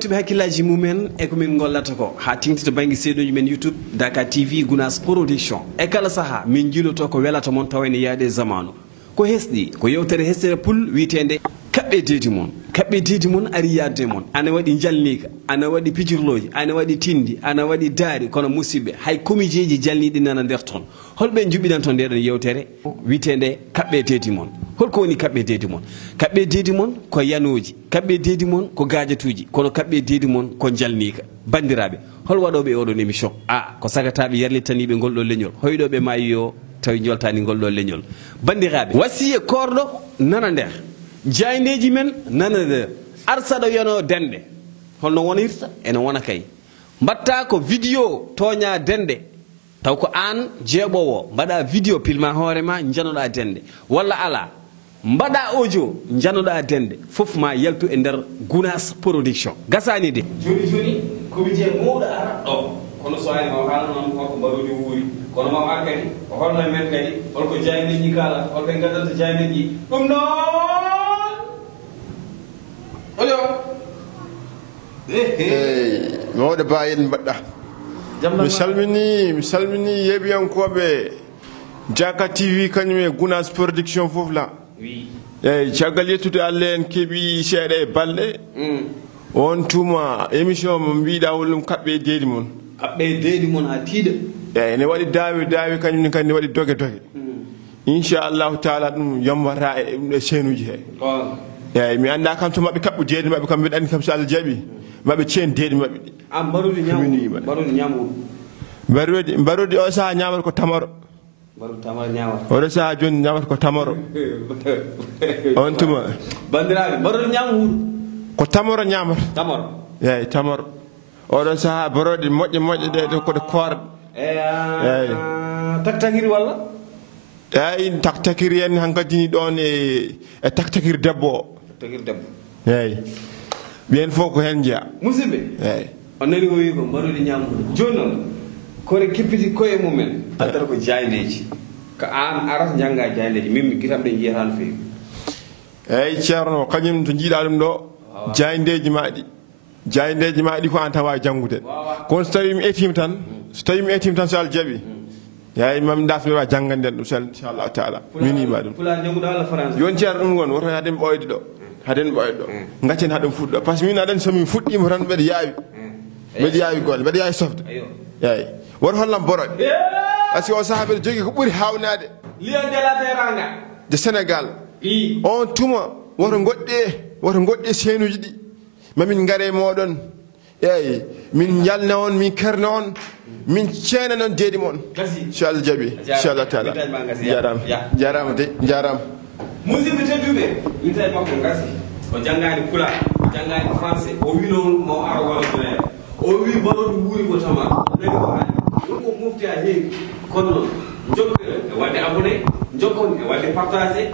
battuɓe hakkillaji mumen e komin gollata ko ha tingtito banggue seedoji men YouTube Dakar TV Gounass Production e kala saaha min jiiloto ko welata moon taw ene yaade zamanu ko hesɗi ko yewtere hestere pul witende kaɓɓe deedi moon ari yadde moon ana waɗi jalnika ana waɗi pijirloji ana waɗi tindi ana waɗi daari kono musidɓe hay comidieji jalniɗi nana nder toon holɓe juɓiɗan to ndeɗon yewtere witende kaɓɓe deedi moon holko woni kaɓɓe deedi moon ko yanoji kaɓɓe deedi moon ko gajatuji kono kaɓɓe deedi moon ko jalnika bandiraɓe hol waɗoɓe oɗon émission ko sagataɓe yarlittaniɓe ngolɗo leñol hoyɗoɓe maayi yo tawi joltani ngolɗo leñol bandiraɓe wasiye korɗo nana nder jayndeji men nana nder arsaɗo yono dende holno wonirta ene wona kay mbatta ko vidéo toña dende taw ko an jeeɓowo mbaɗa vidéo pilma hoorema janoɗa dende walla ala mbaɗa audio janoɗa dende fof ma yaltu e nder Gounass Production gasani de joni komi je mawɗo ara ɗo kono so ari o haalnoon holko mbaɗoɗi wuuri kono mam ar kadi o holno men kadi holko jayneji kala holɓe gadanta jayneji ɗum noon oyo mawɗo ba en mbaɗɗa mi salmini yeɓiyankoɓe Dakar TV kañum e Gounass Production fof la eyyi caggal yettude Allah en keeɓi seeɗa e balɗe on tuma émission mo mbiɗa hollum kaɓɓe deedi moon ha tiiɗa eyyi ne waɗi daawi kañum kadi ne waɗi doge inchallahu taala ɗum yombata e ɗum ɗe seenuji he eyyi mi anda kam to mabɓe kaɓɓu deedi mabɓe kam mbiɗa andi kam so Allah jaaɓi mabɓe ceen deedi mabɓe ɗi mbarude o saaha ñamata ko tamaro oɗo saaha joni ñamata ko tamaro on tuma bandiraɓe mbarude ñama huuɗo ko tamaro ñamata eyyi tamaro oɗo saaha barode moƴƴe ɗe koɗe koorɗe eyyi taktakiri walla eyyi taktakiri en hankkadini ɗon e taktakiri debbo o eyyi ɓen fof ko hen jeeya musidɓe eyyi on nani o wi ko mbarude ñamude joni noon kore kippiti koye mumen addata ko jayneji ko an arata jangga jayneji min mi guitam ɗe jiyata no fewi eyyi ceerno kañum to jiiɗa ɗum ɗo jaydeji maɗi ko an tan wawi janggude kono so tawi mi etima tan so Allah jaaɓi yayi mam dafne wa janganden ɗum inchallahu taala minima ɗum pulaar jangguɗa walla français joni ceerno ɗum gon woto haden ɓoyde ɗo gaccen haɗum fuɗɗo par ce que min aɗani somin fuɗɗima tan mbeɗa yaawi golle mbeɗa yaawi sofde eyyi woto hollam boroɗe par ce que o saaha mbeɗa jogui ko ɓuuri hawnade lion de la teranga de Sénégal on tuma woto goɗɗe seenuji ɗi mamin gaare moɗon eyyi min jalna on min kerne on min ceena noon deedi moon inchallah jaaɓi inchallah taala jarama musidɓe tedduɓe wiyta e makko gasi o janggani pulaar janggani français o wi noon mo ara wallodone o wi mbaɗoɗo wuuri ko tama nani ko haali wonko mofti ha heewi kono noon jokkere e wadde abonné jokkon e wadde partagé